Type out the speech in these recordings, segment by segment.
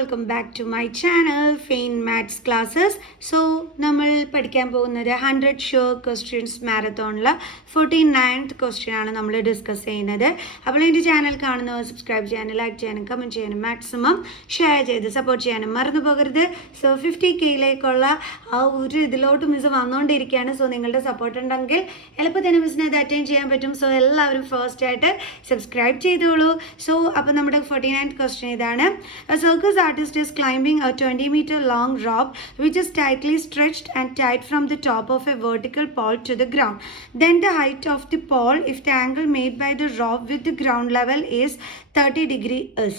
Welcome back to my channel fine maths classes. So നമ്മൾ പഠിക്കാൻ പോകുന്നത് 100 ഷുവർ ക്വസ്റ്റ്യൻസ് മാരത്തോണിൽ 49th ക്വസ്റ്റ്യൻ ആണ് നമ്മൾ ഡിസ്കസ് ചെയ്യുന്നത്. അപ്പോൾ എൻ്റെ ചാനൽ കാണുന്നവർ സബ്സ്ക്രൈബ് ചെയ്യാനും ലൈക്ക് ചെയ്യാനും കമൻറ്റ് ചെയ്യാനും മാക്സിമം ഷെയർ ചെയ്ത് സപ്പോർട്ട് ചെയ്യാനും മറന്നു പോകരുത്. സോ 50Kയിലേക്കുള്ള ആ ഒരു ഇതിലോട്ട് മിസ് വന്നുകൊണ്ടിരിക്കുകയാണ്. സോ നിങ്ങളുടെ സപ്പോർട്ട് ഉണ്ടെങ്കിൽ എളുപ്പം തന്നെ മിസ്സിനെ അത് അറ്റൻഡ് ചെയ്യാൻ പറ്റും. സോ എല്ലാവരും ഫസ്റ്റ് ആയിട്ട് സബ്സ്ക്രൈബ് ചെയ്തോളൂ. സോ അപ്പോൾ നമ്മുടെ 49th ക്വസ്റ്റ്യൻ ഇതാണ്. A circus artist is climbing a 20-meter long rope which is tightly stretched and tied from the top of a vertical pole to the ground. Then the height of the pole, if the angle made by the rope with the ground level is 30 degrees is.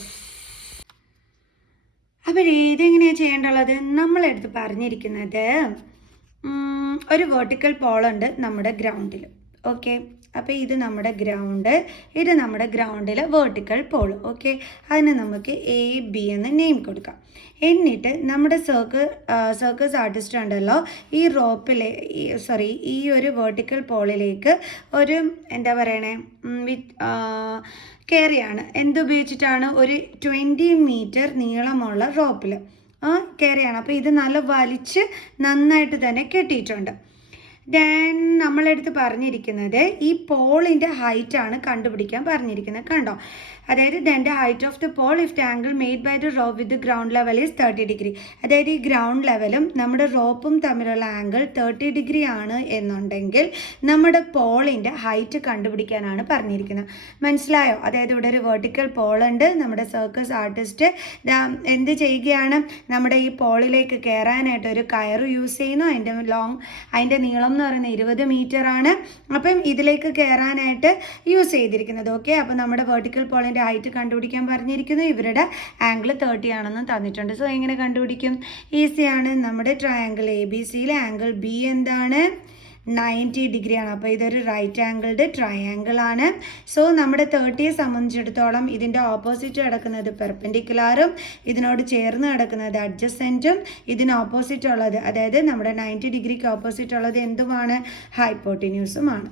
അപ്പോൾ ഇതെങ്ങനെയാണ് ചെയ്യേണ്ടുള്ളത്? നമ്മളെടുത്ത് പറഞ്ഞിരിക്കുന്നത് ഒരു vertical പോളുണ്ട് നമ്മുടെ ഗ്രൗണ്ടിൽ. Okay, അപ്പോൾ ഇത് നമ്മുടെ ഗ്രൗണ്ട്, ഇത് നമ്മുടെ ഗ്രൗണ്ടിൽ വെർട്ടിക്കൽ പോൾ. ഓക്കെ, അതിന് നമുക്ക് AB എന്ന് നെയിം കൊടുക്കാം. എന്നിട്ട് നമ്മുടെ സർക്കസ് ആർട്ടിസ്റ്റ് ഉണ്ടല്ലോ, ഈ റോപ്പിലെ ഈ ഒരു വെർട്ടിക്കൽ പോളിലേക്ക് ഒരു എന്താ പറയണേ കയറിയാണ്. എന്തുപയോഗിച്ചിട്ടാണ്? ഒരു 20 മീറ്റർ നീളമുള്ള റോപ്പിൽ കയറിയാണ്. അപ്പോൾ ഇത് നല്ല വലിച്ച് നന്നായിട്ട് തന്നെ കെട്ടിയിട്ടുണ്ട്. ദെൻ നമ്മളെടുത്ത് പറഞ്ഞിരിക്കുന്നത് ഈ പോളിൻ്റെ ഹൈറ്റാണ് കണ്ടുപിടിക്കാൻ പറഞ്ഞിരിക്കുന്നത്. കണ്ടോ? അതായത് then the height of the pole if the angle made by the rope with ground level is 30 degree. അതായത് ഈ ഗ്രൗണ്ട് ലെവലും നമ്മുടെ റോപ്പും തമ്മിലുള്ള ആംഗിൾ 30 ഡിഗ്രി ആണ് എന്നുണ്ടെങ്കിൽ നമ്മുടെ പോളിൻ്റെ ഹൈറ്റ് കണ്ടുപിടിക്കാനാണ് പറഞ്ഞിരിക്കുന്നത്. മനസ്സിലായോ? അതായത് ഇവിടെ ഒരു വെർട്ടിക്കൽ പോളുണ്ട്. നമ്മുടെ സർക്കസ് ആർട്ടിസ്റ്റ് എന്ത് ചെയ്യുകയാണ്? നമ്മുടെ ഈ പോളിലേക്ക് കയറാനായിട്ട് ഒരു കയറ് യൂസ് ചെയ്യുന്നു. അതിൻ്റെ നീളം എന്ന് പറയുന്നത് 20 മീറ്റർ ആണ്. അപ്പം ഇതിലേക്ക് കയറാനായിട്ട് യൂസ് ചെയ്തിരിക്കുന്നത്. ഓക്കെ, അപ്പം നമ്മുടെ വെർട്ടിക്കൽ പോളിൻ്റെ ഹൈറ്റ് കണ്ടുപിടിക്കാൻ പറഞ്ഞിരിക്കുന്നു. ഇവരുടെ ആംഗിൾ 30 ആണെന്ന് തന്നിട്ടുണ്ട്. സോ എങ്ങനെ കണ്ടുപിടിക്കും? ഈസിയാണ്. നമ്മുടെ ട്രയാങ്കിൾ ABCയിലെ ആംഗിൾ B എന്താണ്? 90 ഡിഗ്രിയാണ്. അപ്പോൾ ഇതൊരു റൈറ്റ് ആംഗിൾഡ് ട്രയാങ്കിൾ ആണ്. സോ നമ്മുടെ 30യെ സംബന്ധിച്ചിടത്തോളം ഇതിൻ്റെ ഓപ്പോസിറ്റ് കിടക്കുന്നത് പെർപെൻഡിക്കുലാറും ഇതിനോട് ചേർന്ന് കിടക്കുന്നത് അഡ്ജസെൻറ്റും ഇതിന് ഓപ്പോസിറ്റ് ഉള്ളത്, അതായത് നമ്മുടെ 90 ഡിഗ്രിക്ക് ഓപ്പോസിറ്റ് ഉള്ളത് എന്തുമാണ്? ഹൈപ്പോട്ടിന്യൂസുമാണ്.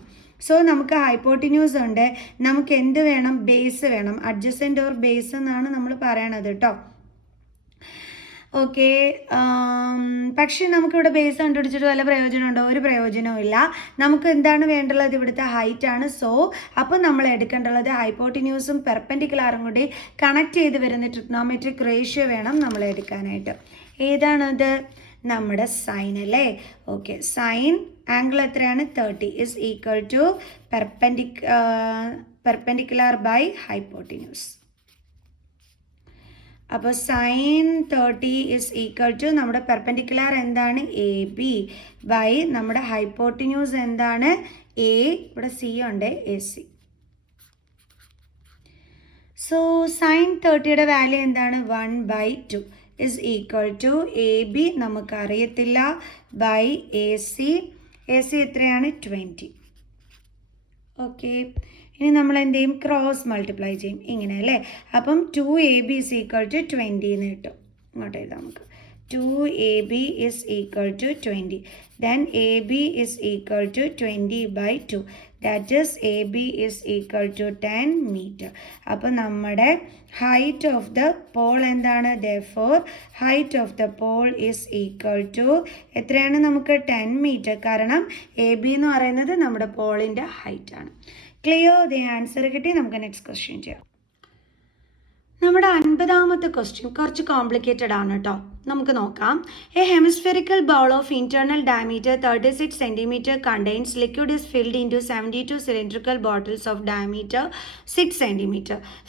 സോ നമുക്ക് ഹൈപ്പോട്ടിന്യൂസ് ഉണ്ട്. നമുക്ക് എന്ത് വേണം? ബേസ് വേണം. അഡ്ജസെൻ്റ് ഓർ ബേസ് എന്നാണ് നമ്മൾ പറയണത് കേട്ടോ. ഓക്കെ, പക്ഷേ നമുക്കിവിടെ ബേസ് കണ്ടുപിടിച്ചിട്ട് വല്ല പ്രയോജനമുണ്ടോ? ഒരു പ്രയോജനവും ഇല്ല. നമുക്ക് എന്താണ് വേണ്ടുള്ളത്? ഇവിടുത്തെ ഹൈറ്റാണ്. സോ അപ്പോൾ നമ്മൾ എടുക്കേണ്ടുള്ളത് ഹൈപ്പോട്ടിന്യൂസും പെർപെൻഡിക്കുലാറും കൂടി കണക്ട് ചെയ്ത് വരുന്ന ട്രിഗ്നോമെട്രിക് റേഷ്യോ വേണം നമ്മൾ എടുക്കാനായിട്ട്. ഏതാണത്? നമ്മുടെ സൈൻ അല്ലേ? ഓക്കെ, സൈൻ ആംഗിൾ എത്രയാണ്? 30 is equal to perpendicular by hypotenuse. അപ്പോൾ സൈൻ 30 ഇസ് ഈക്വൽ ടു നമ്മുടെ പെർപെൻഡിക്കുലാർ എന്താണ്? AB ബൈ നമ്മുടെ ഹൈപ്പോട്ടിന്യൂസ് എന്താണ്? A, ഇവിടെ C ഉണ്ട്, AC. സോ സൈൻ 30യുടെ വാല്യൂ എന്താണ്? 1/2 ഇസ് ഈക്വൽ ടു AB നമുക്കറിയത്തില്ല ബൈ AC. AC എത്രയാണ്? 20. ഓക്കെ, ഇനി നമ്മൾ എന്ത് ചെയ്യും? ക്രോസ് മൾട്ടിപ്ലൈ ചെയ്യും. ഇങ്ങനെ അല്ലേ? അപ്പം 2AB ഇസ് ഈക്വൽ ടു 20 എന്ന് കിട്ടും. ഇങ്ങോട്ട് എഴുതാം നമുക്ക്. 2AB is equal to 20. Then AB is equal to 20/2. That is AB is equal to 10 metre. അപ്പോൾ നമ്മുടെ ഹൈറ്റ് ഓഫ് ദ പോൾ എന്താണ്? Therefore height of the pole is equal to എത്രയാണ്? നമുക്ക് 10 മീറ്റർ. കാരണം AB എന്ന് പറയുന്നത് നമ്മുടെ പോളിൻ്റെ ഹൈറ്റ് ആണ്. ക്ലിയർ? ദി ആൻസർ കിട്ടി. നമുക്ക് നെക്സ്റ്റ് ക്വസ്റ്റ്യൻ ചെയ്യാം. നമ്മുടെ 50ാമത്തെ ക്വസ്റ്റ്യൻ കുറച്ച് കോംപ്ലിക്കേറ്റഡ് ആണ് കേട്ടോ. നമുക്ക് നോക്കാം. A hemispherical bowl of internal diameter 36 cm contains liquid is filled into 72 cylindrical bottles of diameter 6 cm.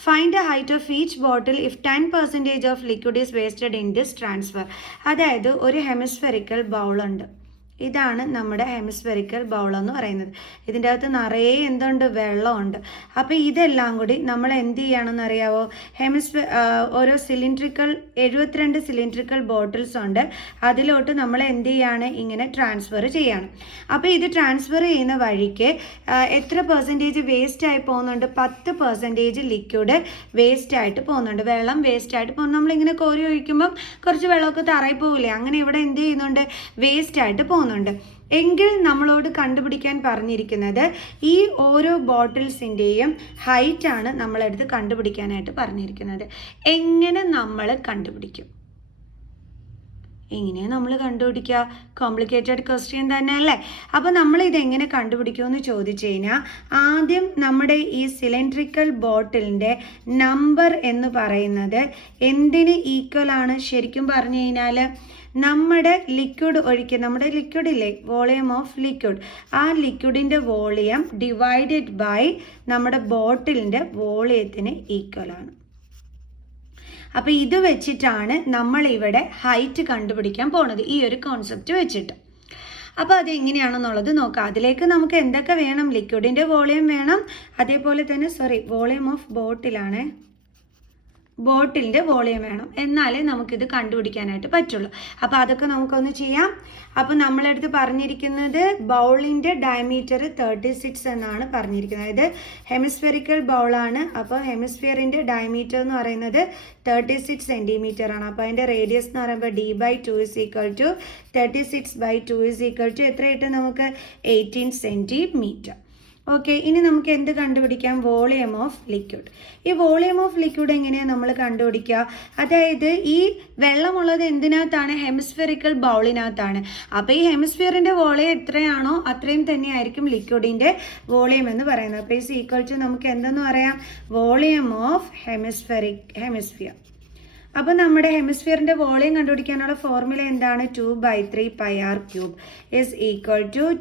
Find the height of each bottle if 10% of liquid is wasted in this transfer. അതായത് ഒരു hemispherical bowl ഉണ്ട്. ഇതാണ് നമ്മുടെ hemispherical bowl എന്ന് പറയുന്നത്. ഇതിൻ്റെ അകത്ത് നിറയെ എന്തുണ്ട്? വെള്ളമുണ്ട്. അപ്പോൾ ഇതെല്ലാം കൂടി നമ്മൾ എന്ത് ചെയ്യണമെന്ന് അറിയാവോ? ഓരോ 72 സിലിണ്ട്രിക്കൽ ബോട്ടിൽസ് ഉണ്ട്. അതിലോട്ട് നമ്മൾ എന്ത് ചെയ്യാണ്? ഇങ്ങനെ ട്രാൻസ്ഫർ ചെയ്യാണ്. അപ്പോൾ ഇത് ട്രാൻസ്ഫർ ചെയ്യുന്ന വഴിക്ക് എത്ര പെർസെൻറ്റേജ് വേസ്റ്റ് ആയി പോകുന്നുണ്ട്? 10% ലിക്വിഡ് വേസ്റ്റ് ആയിട്ട് പോകുന്നുണ്ട്. വെള്ളം വേസ്റ്റ് ആയിട്ട് പോകുന്നു. നമ്മളിങ്ങനെ കോരി ഒഴിക്കുമ്പം കുറച്ച് വെള്ളമൊക്കെ തറയിൽ പോകില്ലേ? അങ്ങനെ ഇവിടെ എന്ത് ചെയ്യുന്നുണ്ട്? വേസ്റ്റ് ആയിട്ട് പോകുന്നുണ്ട്. പോകുന്നുണ്ട്. എങ്കിൽ നമ്മളോട് കണ്ടുപിടിക്കാൻ പറഞ്ഞിരിക്കുന്നത് ഈ ഓരോ ബോട്ടിൽസിൻ്റെയും ഹൈറ്റാണ് നമ്മളെടുത്ത് കണ്ടുപിടിക്കാനായിട്ട് പറഞ്ഞിരിക്കുന്നത്. എങ്ങനെ നമ്മൾ കണ്ടുപിടിക്കും? എങ്ങനെയാണ് നമ്മൾ കണ്ടുപിടിക്കുക? കോംപ്ലിക്കേറ്റഡ് ക്വസ്റ്റ്യൻ തന്നെ അല്ലേ? അപ്പോൾ നമ്മൾ ഇതെങ്ങനെ കണ്ടുപിടിക്കുമെന്ന് ചോദിച്ചു കഴിഞ്ഞാൽ ആദ്യം നമ്മുടെ ഈ സിലിണ്ട്രിക്കൽ ബോട്ടിലിൻ്റെ നമ്പർ എന്ന് പറയുന്നത് എന്തിന് ഈക്വൽ ആണ്? ശരിക്കും പറഞ്ഞു കഴിഞ്ഞാൽ നമ്മുടെ ലിക്വിഡ് നമ്മുടെ ലിക്വിഡില്ലേ, വോളിയം ഓഫ് ലിക്വിഡ്, ആ ലിക്വിഡിൻ്റെ വോളിയം ഡിവൈഡഡ് ബൈ നമ്മുടെ ബോട്ടിലിൻ്റെ വോളിയത്തിന് ഈക്വലാണ്. അപ്പോൾ ഇത് വെച്ചിട്ടാണ് നമ്മളിവിടെ ഹൈറ്റ് കണ്ടുപിടിക്കാൻ പോണത്, ഈ ഒരു കോൺസെപ്റ്റ് വെച്ചിട്ട്. അപ്പോൾ അതെങ്ങനെയാണെന്നുള്ളത് നോക്കാം. അതിലേക്ക് നമുക്ക് എന്തൊക്കെ വേണം? ലിക്വിഡിൻ്റെ വോളിയം വേണം, അതേപോലെ തന്നെ വോളിയം ഓഫ് ബോട്ടിലിൻ്റെ വോളിയം വേണം, എന്നാലേ നമുക്കിത് കണ്ടുപിടിക്കാനായിട്ട് പറ്റുള്ളൂ. അപ്പോൾ അതൊക്കെ നമുക്കൊന്ന് ചെയ്യാം. അപ്പോൾ നമ്മളടുത്ത് പറഞ്ഞിരിക്കുന്നത് ബൗളിൻ്റെ ഡയമീറ്റർ 36 എന്നാണ് പറഞ്ഞിരിക്കുന്നത്. അതായത് ഹെമിസ്ഫെറിക്കൽ ബൗളാണ്. അപ്പോൾ ഹെമിസ്ഫിയറിൻ്റെ ഡയമീറ്റർ എന്ന് പറയുന്നത് 36 സെൻറ്റിമീറ്റർ ആണ്. അപ്പോൾ അതിൻ്റെ റേഡിയസ് എന്ന് പറയുമ്പോൾ d/2 = 36/2 എത്ര കിട്ടും നമുക്ക്? 18 സെൻറ്റിമീറ്റർ. ഓക്കെ, ഇനി നമുക്ക് എന്ത് കണ്ടുപിടിക്കാം? Volume of liquid. ഈ വോളിയം ഓഫ് ലിക്വിഡ് എങ്ങനെയാണ് നമ്മൾ കണ്ടുപിടിക്കുക? അതായത് ഈ വെള്ളമുള്ളത് എന്തിനകത്താണ്? ഹെമിസ്ഫെറിക്കൽ ബൗളിനകത്താണ്. അപ്പോൾ ഈ ഹെമിസ്ഫിയറിൻ്റെ വോളിയം എത്രയാണോ അത്രയും തന്നെയായിരിക്കും ലിക്വിഡിൻ്റെ വോളിയം എന്ന് പറയുന്നത്. അപ്പോൾ ഈ = നമുക്ക് എന്തെന്ന് പറയാം? Volume of hemisphere. അപ്പോൾ നമ്മുടെ ഹെമിസ്ഫിയറിൻ്റെ വോളിയം കണ്ടുപിടിക്കാനുള്ള ഫോർമുല എന്താണ്? 2/3 πr³ =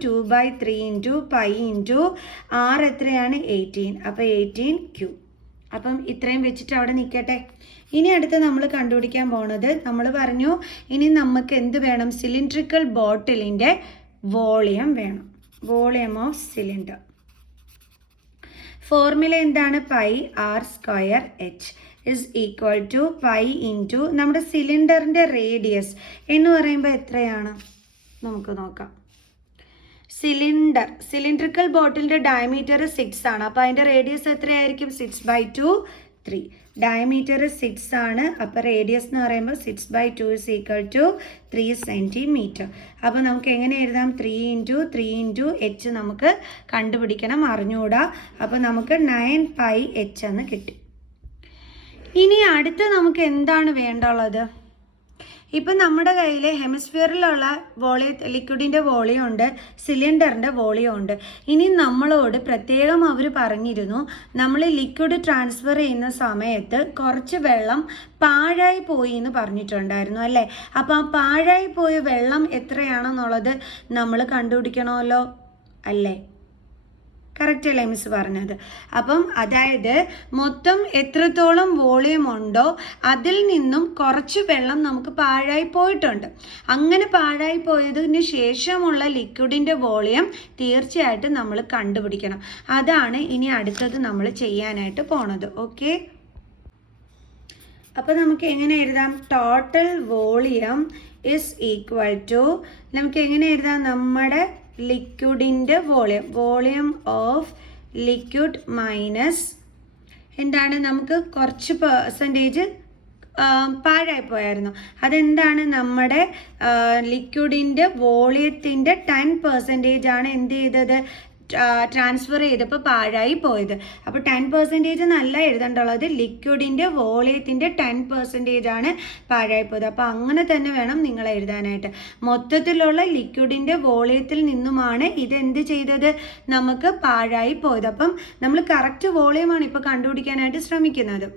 2/3 × π × r എത്രയാണ്? 18. അപ്പോൾ 18³. അപ്പം ഇത്രയും വെച്ചിട്ട് അവിടെ നിൽക്കട്ടെ. ഇനി അടുത്ത് നമ്മൾ കണ്ടുപിടിക്കാൻ പോണത്, നമ്മൾ പറഞ്ഞു ഇനി നമുക്ക് എന്ത് വേണം? സിലിണ്ട്രിക്കൽ ബോട്ടിലിൻ്റെ വോളിയം വേണം. Volume of cylinder. ഫോർമുല എന്താണ്? πr²h = π × നമ്മുടെ സിലിണ്ടറിൻ്റെ റേഡിയസ് എന്ന് പറയുമ്പോൾ എത്രയാണ്? നമുക്ക് നോക്കാം. സിലിണ്ട്രിക്കൽ ബോട്ടിലിൻ്റെ ഡയമീറ്റർ 6 ആണ്. അപ്പോൾ അതിൻ്റെ റേഡിയസ് എത്രയായിരിക്കും? 6/2 3. ഡയമീറ്റർ 6 ആണ്. അപ്പോൾ റേഡിയസ് എന്ന് പറയുമ്പോൾ 6/2 = 3 സെൻറ്റിമീറ്റർ. അപ്പോൾ നമുക്ക് എങ്ങനെ എഴുതാം? 3 × 3 × h നമുക്ക് കണ്ടുപിടിക്കണം, അറിഞ്ഞുകൂടാ. അപ്പോൾ നമുക്ക് 9πh എന്ന് കിട്ടി. ഇനി അടുത്ത് നമുക്ക് എന്താണ് വേണ്ടുള്ളത്? ഇപ്പം നമ്മുടെ കയ്യിൽ ഹെമിസ്ഫിയറിലുള്ള ലിക്വിഡിൻ്റെ വോളിയം ഉണ്ട്, സിലിണ്ടറിൻ്റെ വോളിയം ഉണ്ട്. ഇനി നമ്മളോട് പ്രത്യേകം അവർ പറഞ്ഞിരുന്നു, നമ്മൾ ലിക്വിഡ് ട്രാൻസ്ഫർ ചെയ്യുന്ന സമയത്ത് കുറച്ച് വെള്ളം പാഴായി പോയി എന്ന് പറഞ്ഞിട്ടുണ്ടായിരുന്നു അല്ലേ? അപ്പോൾ ആ പാഴായി പോയ വെള്ളം എത്രയാണെന്നുള്ളത് നമ്മൾ കണ്ടുപിടിക്കണമല്ലോ അല്ലേ? കറക്റ്റ് അല്ലേ മിസ് പറഞ്ഞത്? അപ്പം അതായത് മൊത്തം എത്രത്തോളം വോളിയം ഉണ്ടോ അതിൽ നിന്നും കുറച്ച് വെള്ളം നമുക്ക് പാഴായി പോയിട്ടുണ്ട്. അങ്ങനെ പാഴായി പോയതിന് ശേഷമുള്ള ലിക്വിഡിൻ്റെ വോളിയം തീർച്ചയായിട്ടും നമ്മൾ കണ്ടുപിടിക്കണം. അതാണ് ഇനി അടുത്തത് നമ്മൾ ചെയ്യാനായിട്ട് പോണത്. ഓക്കെ, അപ്പോൾ നമുക്ക് എങ്ങനെ എഴുതാം? ടോട്ടൽ വോളിയം = നമുക്ക് എങ്ങനെ എഴുതാം? നമ്മുടെ ലിക്വിഡിൻ്റെ വോളിയം ഓഫ് ലിക്വിഡ് മൈനസ് എന്താണ്? നമുക്ക് കുറച്ച് പെർസെൻറ്റേജ് പാഴായി പോയായിരുന്നു. അതെന്താണ്? നമ്മുടെ ലിക്വിഡിൻ്റെ വോളിയത്തിൻ്റെ 10% ആണ് എന്ത് ചെയ്തത്? ട്രാൻസ്ഫർ ചെയ്തപ്പോൾ പാഴായി പോയത്. അപ്പോൾ 10% എന്നല്ല എഴുതേണ്ടുള്ളത്, ലിക്വിഡിൻ്റെ വോളിയത്തിൻ്റെ 10% ആണ് പാഴായി പോയത്. അപ്പോൾ അങ്ങനെ തന്നെ വേണം നിങ്ങൾ എഴുതാനായിട്ട്. മൊത്തത്തിലുള്ള ലിക്വിഡിൻ്റെ വോളിയത്തിൽ നിന്നുമാണ് ഇതെന്ത് ചെയ്തത്? നമുക്ക് പാഴായി പോയത്. അപ്പം നമ്മൾ കറക്റ്റ് വോളിയമാണ് ഇപ്പോൾ കണ്ടുപിടിക്കാനായിട്ട് ശ്രമിക്കുന്നത്.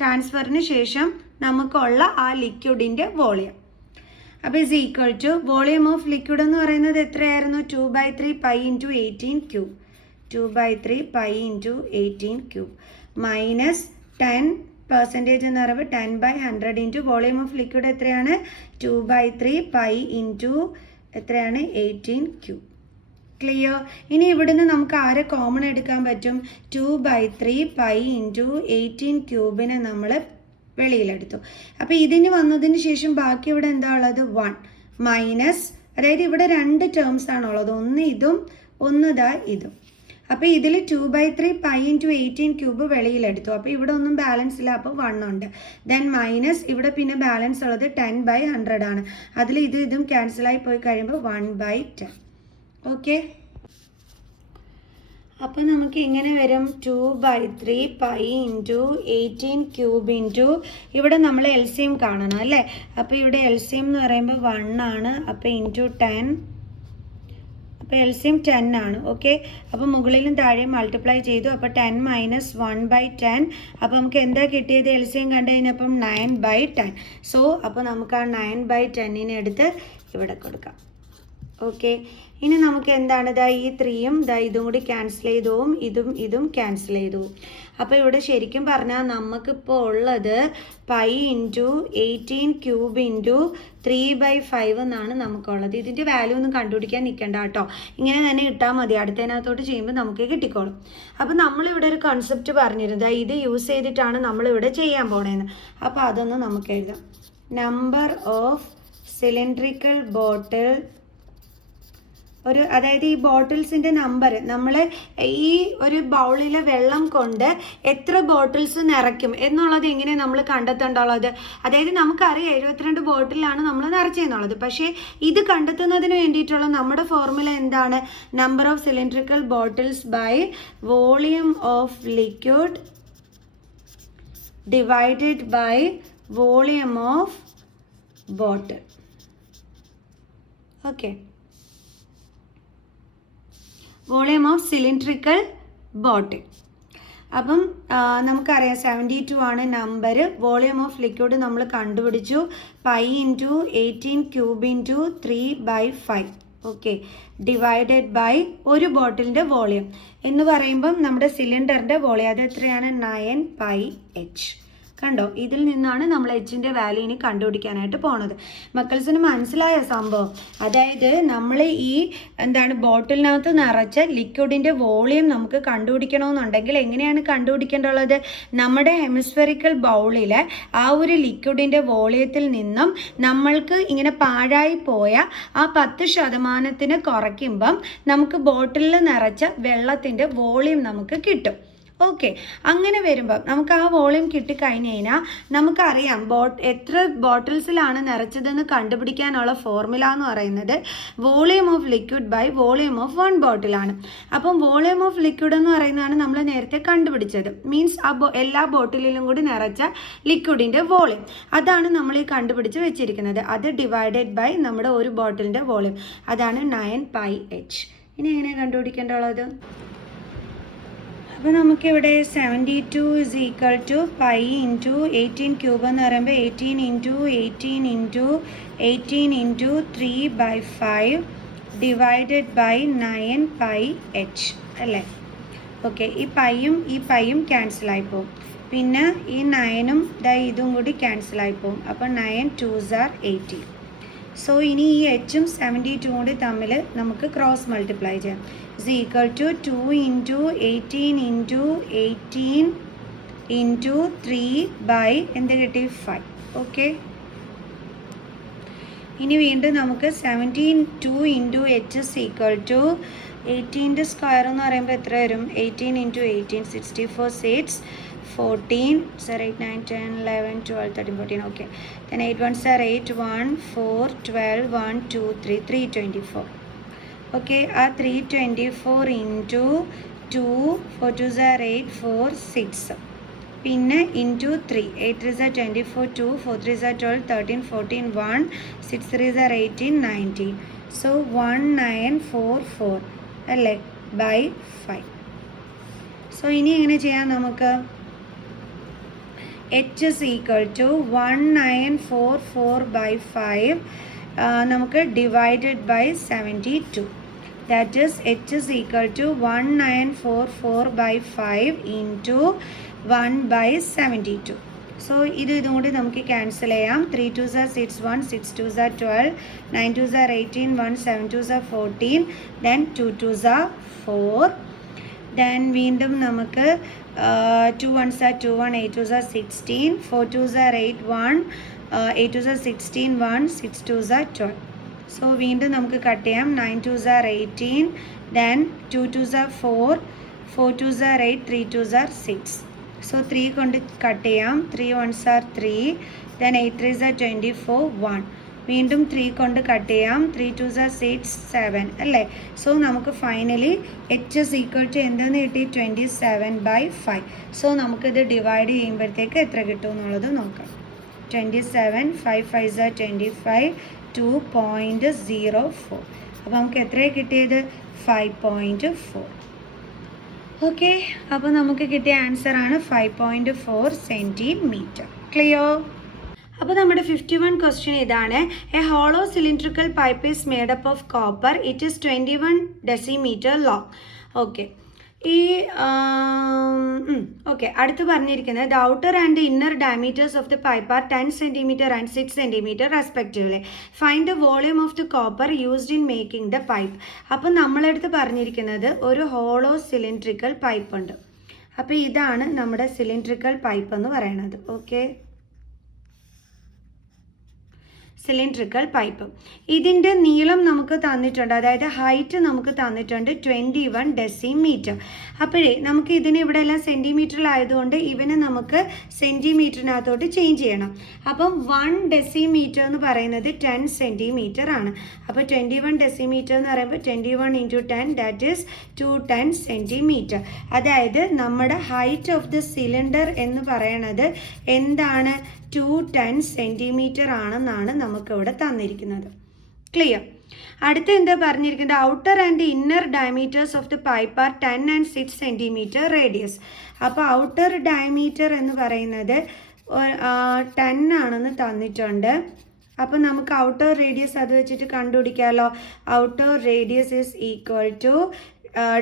ട്രാൻസ്ഫറിന് ശേഷം നമുക്കുള്ള ആ ലിക്വിഡിൻ്റെ വോളിയം. അപ്പോൾ = വോളിയം ഓഫ് ലിക്വിഡ് എന്ന് പറയുന്നത് എത്രയായിരുന്നു? 2/3 π × 18³ 2/3 π × 18³ മൈനസ് 10% എന്ന് പറയുമ്പോൾ 10/100 × വോളിയം ഓഫ് ലിക്വിഡ് എത്രയാണ്? 2/3 π × എത്രയാണ്? 18³. ക്ലിയർ? ഇനി ഇവിടുന്ന് നമുക്ക് ആരെ കോമൺ എടുക്കാൻ പറ്റും? 2/3 π × 18³ നമ്മൾ വെളിയിലെടുത്തു. അപ്പോൾ ഇതിന് വന്നതിന് ശേഷം ബാക്കി ഇവിടെ എന്താ ഉള്ളത്? 1 മൈനസ്, അതായത് ഇവിടെ 2 ടേംസ് ആണുള്ളത്, ഒന്ന് ഇതും ഒന്ന് ഇതും. അപ്പോൾ ഇതിൽ 2/3 പൈ ഇൻറ്റു 18³ വെളിയിലെടുത്തു. അപ്പോൾ ഇവിടെ ഒന്നും ബാലൻസ് ഇല്ല, അപ്പോൾ 1 ഉണ്ട്. ദെൻ മൈനസ് ഇവിടെ പിന്നെ ബാലൻസ് ഉള്ളത് 10/100 ആണ്. അതിൽ ഇതും ക്യാൻസലായി പോയി കഴിയുമ്പോൾ 1/10. ഓക്കെ, അപ്പോൾ നമുക്ക് ഇങ്ങനെ വരും 2/3 പൈ ഇൻറ്റു 18³ ഇൻറ്റു ഇവിടെ നമ്മൾ LCM കാണണം അല്ലേ. അപ്പോൾ ഇവിടെ LCM എന്ന് പറയുമ്പോൾ 1 ആണ്. അപ്പോൾ ഇൻറ്റു 10, അപ്പോൾ LCM 10 ആണ്. ഓക്കെ, അപ്പോൾ മുകളിലും താഴെയും മൾട്ടിപ്ലൈ ചെയ്തു. അപ്പോൾ 10 മൈനസ് 1/10. അപ്പോൾ നമുക്ക് എന്താ കിട്ടിയത്? LCM കണ്ടു കഴിഞ്ഞപ്പം 9/10. സോ അപ്പോൾ നമുക്ക് ആ 9/10 എടുത്ത് ഇവിടെ കൊടുക്കാം. ഓക്കെ, ഇനി നമുക്ക് എന്താണ് ഈ 3യും ഇതും കൂടി ക്യാൻസൽ ചെയ്തു പോവും, ഇതും ക്യാൻസൽ ചെയ്തു. അപ്പോൾ ഇവിടെ ശരിക്കും പറഞ്ഞാൽ നമുക്കിപ്പോൾ ഉള്ളത് പൈ ഇൻറ്റു 18³ ഇൻറ്റു 3/5 എന്നാണ് നമുക്കുള്ളത്. ഇതിൻ്റെ വാല്യൂ ഒന്നും കണ്ടുപിടിക്കാൻ നിൽക്കണ്ട കേട്ടോ, ഇങ്ങനെ തന്നെ ഇട്ടാൽ മതി. അടുത്തതിനകത്തോട്ട് ചെയ്യുമ്പോൾ നമുക്ക് കിട്ടിക്കോളും. അപ്പോൾ നമ്മളിവിടെ ഒരു കൺസെപ്റ്റ് പറഞ്ഞിരുന്നത് ഇത് യൂസ് ചെയ്തിട്ടാണ് നമ്മളിവിടെ ചെയ്യാൻ പോണേന്ന്. അപ്പോൾ അതൊന്ന് നമുക്ക് എഴുതാം. നമ്പർ ഓഫ് സിലിണ്ട്രിക്കൽ ബോട്ടിൽ, അതായത് ഈ ബോട്ടിൽസിൻ്റെ നമ്പർ, നമ്മൾ ഈ ഒരു ബൗളിലെ വെള്ളം കൊണ്ട് എത്ര ബോട്ടിൽസ് നിറയ്ക്കും എന്നുള്ളത് എങ്ങനെ നമ്മൾ കണ്ടെത്തേണ്ടുള്ളത്. അതായത് നമുക്കറിയാം 72 ബോട്ടിലാണ് നമ്മൾ നിറച്ചെന്നുള്ളത്. പക്ഷേ ഇത് കണ്ടെത്തുന്നതിന് വേണ്ടിയിട്ടുള്ള നമ്മുടെ ഫോർമുല എന്താണ്? Number of cylindrical bottles by volume of liquid divided by volume of bottle. Okay, volume of cylindrical bottle. അപ്പം നമുക്കറിയാം 72 ആണ് നമ്പർ. വോളിയം ഓഫ് ലിക്വിഡ് നമ്മൾ കണ്ടുപിടിച്ചു, pi into 18³ into 3/5. Okay, divided by ഒരു ബോട്ടിലിൻ്റെ വോളിയം എന്ന് പറയുമ്പം നമ്മുടെ സിലിണ്ടറിൻ്റെ വോളിയം അത് എത്രയാണ്? 9πh. കണ്ടോ, ഇതിൽ നിന്നാണ് നമ്മൾ എച്ചിൻ്റെ വാല്യൂ ഇനി കണ്ടുപിടിക്കാനായിട്ട് പോണത്. മക്കൾസിന് മനസ്സിലായ സംഭവം? അതായത് നമ്മൾ ഈ ബോട്ടിലിനകത്ത് നിറച്ച ലിക്വിഡിൻ്റെ വോളിയം നമുക്ക് കണ്ടുപിടിക്കണമെന്നുണ്ടെങ്കിൽ എങ്ങനെയാണ് കണ്ടുപിടിക്കേണ്ടുള്ളത്? നമ്മുടെ ഹെമിസ്ഫെറിക്കൽ ബൗളിൽ ആ ഒരു ലിക്വിഡിൻ്റെ വോളിയത്തിൽ നിന്നും നമ്മൾക്ക് ഇങ്ങനെ പാഴായി പോയ ആ 10% കുറയ്ക്കുമ്പം നമുക്ക് ബോട്ടിലിൽ നിറച്ച വെള്ളത്തിൻ്റെ വോളിയം നമുക്ക് കിട്ടും. ഓക്കെ, അങ്ങനെ വരുമ്പോൾ നമുക്ക് ആ വോളിയം കിട്ടിക്കഴിഞ്ഞ് കഴിഞ്ഞാൽ നമുക്കറിയാം എത്ര ബോട്ടിൽസിലാണ് നിറച്ചതെന്ന് കണ്ടുപിടിക്കാനുള്ള ഫോർമുല എന്ന് പറയുന്നത് volume of liquid by volume of 1 ബോട്ടിലാണ്. അപ്പം വോളിയം ഓഫ് ലിക്വിഡ് എന്ന് പറയുന്നതാണ് നമ്മൾ നേരത്തെ കണ്ടുപിടിച്ചത്. മീൻസ് എല്ലാ ബോട്ടിലിലും കൂടി നിറച്ച ലിക്വിഡിൻ്റെ വോളിയം, അതാണ് നമ്മൾ ഈ കണ്ടുപിടിച്ച് വെച്ചിരിക്കുന്നത്. അത് ഡിവൈഡഡ് ബൈ നമ്മുടെ ഒരു ബോട്ടിലിൻ്റെ വോളിയം, അതാണ് 9πh. ഇനി എങ്ങനെ കണ്ടുപിടിക്കേണ്ടുള്ളത്? അപ്പോൾ നമുക്കിവിടെ 72 is equal to pi into 18³ എന്ന് പറയുമ്പോൾ 18 into 18 into 18 into 3/5 divided by 9πh അല്ലേ. ഓക്കെ, ഈ പൈയും ക്യാൻസലായി പോകും. പിന്നെ ഈ 9ഉം ഇതും കൂടി ക്യാൻസലായി പോകും. അപ്പോൾ 9 2s are 80. സോ ഇനി ഈ എച്ചും 72 കൂടി തമ്മിൽ നമുക്ക് ക്രോസ് മൾട്ടിപ്ലൈ ചെയ്യാം. is equal to 2 into 18 into 18 into 3 എന്ത് കിട്ടി? 5. ഓക്കെ, ഇനി വീണ്ടും നമുക്ക് 2 into h is equal to 18ൻ്റെ സ്ക്വയർ എന്ന് പറയുമ്പോൾ എത്ര വരും? 18 into 18 64 6 14 sir 8 9 10 11 12 13 14. Okay, then 8 1s are 8 1 4 12 1 2 3 324. Okay, 324 into 2 4 2s are 8 4 6 പിന്നെ into 3 8 3s are 24 2 4 3s are 12 13 14 1 6 3s are 18 19. So 1944 അല്ലേ by 5. സോ ഇനി എങ്ങനെ ചെയ്യാം? നമുക്ക് h is equal to 1944 by 5 നമുക്ക് divided by 72. That is h is equal to 1944 by 5 into 1 by 72. So ഇതും കൂടി നമുക്ക് ക്യാൻസൽ ചെയ്യാം. 3 2s are 6 1 6 2s are 12 9 2s are 18 1 7 2s are 14 then 2 2s are 4. Then വീണ്ടും നമുക്ക് 2 1s are 2 1 8 2s are 16 4 2s are 8 1 8 2s are 16 1 6 2s are 12. So വീണ്ടും നമുക്ക് cut ചെയ്യാം. 9 2s are 18, then 2 2s are 4, 4 2s are 8, 3 2s are 6. So 3 കൊണ്ട് cut ചെയ്യാം. 3 1s are 3, then 8 3s are 24, 1. വീണ്ടും 3 കൊണ്ട് cut ചെയ്യാം. 3 2s are 6, 7 അല്ലേ. So നമുക്ക് finally h is equal to എന്തെന്ന് കിട്ടി? 27/5. സോ നമുക്കിത് ഡിവൈഡ് ചെയ്യുമ്പോഴത്തേക്ക് എത്ര കിട്ടും എന്നുള്ളത് നോക്കാം. 27, 5 5s are 25, 2.04. അപ്പോൾ നമുക്ക് എത്രയാണ് കിട്ടിയത്? 5.4. ഓക്കെ, അപ്പോൾ നമുക്ക് കിട്ടിയ ആൻസർ ആണ് 5.4 സെൻറ്റിമീറ്റർ. ക്ലിയർ? അപ്പോൾ നമ്മുടെ 51 ക്വസ്റ്റ്യൻ ഇതാണ്. A hollow cylindrical pipe is made up of copper. It is 21 decimeter long. Okay, okay, അടുത്ത് പറഞ്ഞിരിക്കുന്നത് the outer and inner diameters of the pipe are 10 cm and 6 cm respectively. Find the volume of the copper used in making the pipe. അപ്പം നമ്മളടുത്ത് പറഞ്ഞിരിക്കുന്നത് ഒരു hollow cylindrical pipe ഉണ്ട്. അപ്പോൾ ഇതാണ് നമ്മുടെ സിലിണ്ട്രിക്കൽ പൈപ്പ് എന്ന് പറയുന്നത്. Okay, cylindrical pipe. ഇതിൻ്റെ നീളം നമുക്ക് തന്നിട്ടുണ്ട്, അതായത് ഹൈറ്റ് നമുക്ക് തന്നിട്ടുണ്ട് 21 decimeter. അപ്പോഴേ നമുക്ക് ഇതിന് ഇവിടെ എല്ലാം സെൻറ്റിമീറ്ററിലായതുകൊണ്ട് ഇവനെ നമുക്ക് സെൻറ്റിമീറ്ററിനകത്തോട്ട് ചേഞ്ച് ചെയ്യണം. അപ്പം 1 decimeter എന്ന് പറയുന്നത് 10 cm ആണ്. അപ്പോൾ 21 decimeter എന്ന് പറയുമ്പോൾ 21 × 10 ദാറ്റ് ഈസ് 210 cm. അതായത് നമ്മുടെ ഹൈറ്റ് ഓഫ് ദ സിലിണ്ടർ എന്ന് പറയണത് എന്താണ്? 210 cm ആണെന്നാണ് നമുക്കിവിടെ തന്നിരിക്കുന്നത്. ക്ലിയർ? അടുത്ത എന്താ പറഞ്ഞിരിക്കുന്നത്? Outer and inner diameters of the pipe are 10 and 6 cm radius. അപ്പോൾ ഔട്ടർ ഡയമീറ്റർ എന്ന് പറയുന്നത് 10 ആണെന്ന് തന്നിട്ടുണ്ട്. അപ്പോൾ നമുക്ക് ഔട്ടർ റേഡിയസ് അത് വെച്ചിട്ട് കണ്ടുപിടിക്കാമല്ലോ. Outer radius is equal to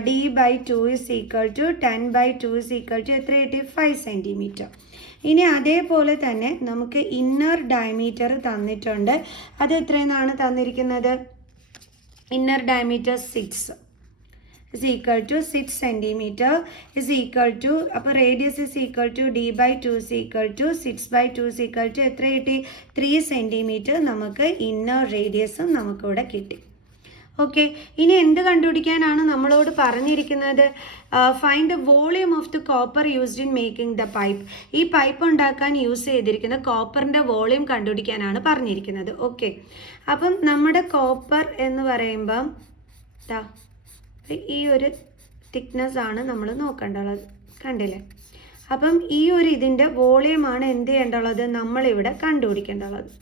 d/2 is equal to 10/2 is equal to എത്ര കിട്ടി? 5 cm. ഇനി അതേപോലെ തന്നെ നമുക്ക് ഇന്നർ ഡയമീറ്റർ തന്നിട്ടുണ്ട്. അത് എത്രയെന്നാണ് തന്നിരിക്കുന്നത്? Inner diameter 6 is equal to 6 cm is equal to, അപ്പോൾ radius is equal to d/2 is equal to 6/2 is equal to എത്ര കിട്ടി? 3 cm നമുക്ക് ഇന്നർ റേഡിയസും നമുക്കിവിടെ കിട്ടി. ഓക്കെ, ഇനി എന്ത് കണ്ടുപിടിക്കാനാണ് നമ്മളോട് പറഞ്ഞിരിക്കുന്നത്? Find the volume of the copper used in making the pipe. ഈ പൈപ്പ് ഉണ്ടാക്കാൻ യൂസ് ചെയ്തിരിക്കുന്ന കോപ്പറിൻ്റെ വോളിയം കണ്ടുപിടിക്കാനാണ് പറഞ്ഞിരിക്കുന്നത്. ഓക്കെ, അപ്പം നമ്മുടെ കോപ്പർ എന്ന് പറയുമ്പം ഈ ഒരു തിക്നെസ് ആണ് നമ്മൾ നോക്കേണ്ടുള്ളത്. കണ്ടില്ലേ? അപ്പം ഈ ഒരു ഇതിൻ്റെ വോളിയമാണ് എന്ത് ചെയ്യേണ്ടുള്ളത്? നമ്മളിവിടെ കണ്ടുപിടിക്കേണ്ടുള്ളത്.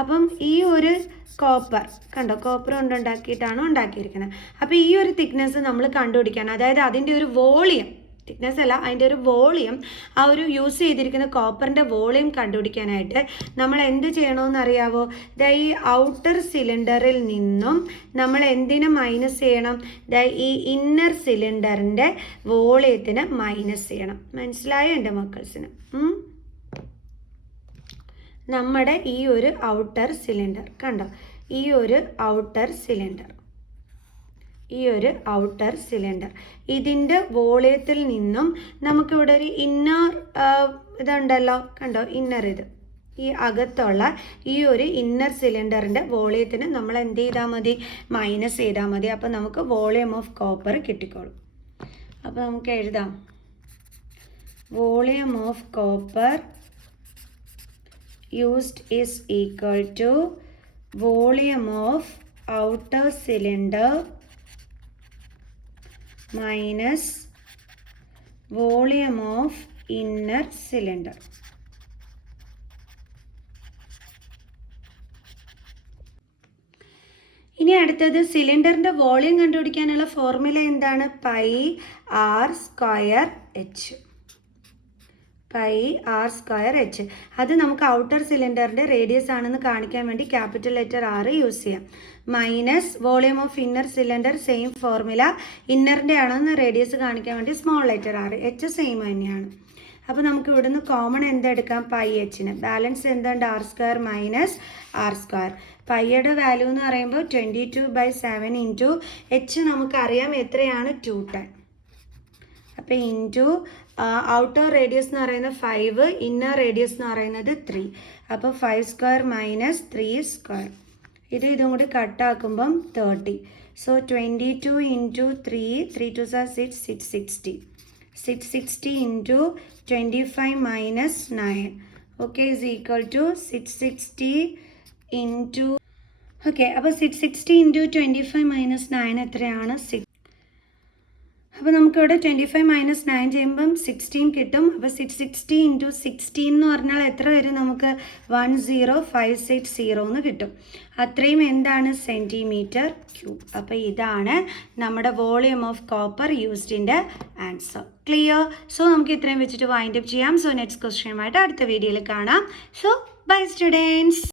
അപ്പം ഈ ഒരു കോപ്പർ കണ്ടോ, കോപ്പർ കൊണ്ട് ഉണ്ടാക്കിയിരിക്കുന്നത്. അപ്പോൾ ഈ ഒരു തിക്നെസ് നമ്മൾ കണ്ടുപിടിക്കണം. അതായത് അതിൻ്റെ ഒരു വോളിയം, തിക്നെസ് അല്ല, അതിൻ്റെ ഒരു വോളിയം, ആ ഒരു യൂസ് ചെയ്തിരിക്കുന്ന കോപ്പറിൻ്റെ വോളിയം കണ്ടുപിടിക്കാനായിട്ട് നമ്മൾ എന്ത് ചെയ്യണമെന്ന് അറിയാവോ? ഈ ഔട്ടർ സിലിണ്ടറിൽ നിന്നും നമ്മൾ എന്തിനെ മൈനസ് ചെയ്യണം? ഈ ഇന്നർ സിലിണ്ടറിൻ്റെ വോളിയത്തിന് മൈനസ് ചെയ്യണം. മനസ്സിലായോ എൻ്റെ മക്കൾസിന്? നമ്മുടെ ഈ ഒരു ഔട്ടർ സിലിണ്ടർ കണ്ടോ, ഈ ഒരു ഔട്ടർ സിലിണ്ടർ ഇതിൻ്റെ വോളിയത്തിൽ നിന്നും നമുക്കിവിടെ ഒരു ഇന്നർ ഇതുണ്ടല്ലോ, കണ്ടോ, ഇന്നർ ഇത് ഈ അകത്തുള്ള ഈ ഒരു ഇന്നർ സിലിണ്ടറിൻ്റെ വോളിയത്തിന് നമ്മൾ എന്ത് ചെയ്താൽ മതി? മൈനസ് ചെയ്താൽ മതി. അപ്പോൾ നമുക്ക് വോളിയം ഓഫ് കോപ്പർ കിട്ടിക്കോളും. അപ്പോൾ നമുക്ക് എഴുതാം, volume of copper used is equal to volume of outer cylinder minus volume of inner cylinder. ഇനി അടുത്തത് സിലിണ്ടറിൻ്റെ വോളിയം കണ്ടുപിടിക്കാനുള്ള ഫോർമുല എന്താണ്? πr²h. πr²h. അത് നമുക്ക് ഔട്ടർ സിലിണ്ടറിൻ്റെ റേഡിയസ് ആണെന്ന് കാണിക്കാൻ വേണ്ടി ക്യാപിറ്റൽ ലെറ്റർ R യൂസ് ചെയ്യാം. Minus volume of inner cylinder, same formula. ഇന്നറിൻ്റെ ആണെന്ന് റേഡിയസ് കാണിക്കാൻ വേണ്ടി small letter R. h same തന്നെയാണ്. അപ്പോൾ നമുക്ക് ഇവിടുന്ന് കോമൺ എന്തെടുക്കാം? πhന്. ബാലൻസ് എന്തുണ്ട്? r² minus r². പൈയുടെ വാല്യൂ എന്ന് പറയുമ്പോൾ 22/7 ഇൻറ്റു h നമുക്കറിയാം എത്രയാണ്? 210. അപ്പോൾ ഇൻറ്റു ഔട്ടർ റേഡിയസ് എന്ന് പറയുന്നത് 5, ഇന്നർ റേഡിയസ് എന്ന് പറയുന്നത് 3. അപ്പോൾ 5² മൈനസ് 3² ഇതും കൂടി കട്ടാക്കുമ്പം 30. So 22 into 3 2 6 660. 660 into 25 minus 9 okay is equal to 660 into okay. അപ്പോൾ 660 ഇൻറ്റു 25 മൈനസ് 9 എത്രയാണ്? 6. അപ്പോൾ നമുക്കിവിടെ 25 മൈനസ് 9 ചെയ്യുമ്പം 16 കിട്ടും. അപ്പോൾ 660 ഇൻറ്റു 16 എന്ന് പറഞ്ഞാൽ എത്ര വരും? നമുക്ക് 10560 എന്ന് കിട്ടും. അത്രയും എന്താണ്? Centimetre cube. അപ്പോൾ ഇതാണ് നമ്മുടെ വോളിയം ഓഫ് കോപ്പർ യൂസ്ഡിൻ്റെ ആൻസർ. ക്ലിയർ? സോ നമുക്ക് ഇത്രയും വെച്ചിട്ട് വൈൻഡ് അപ്പ് ചെയ്യാം. സോ നെക്സ്റ്റ് ക്വസ്റ്റ്യനുമായിട്ട് അടുത്ത വീഡിയോയിൽ കാണാം. So bye students.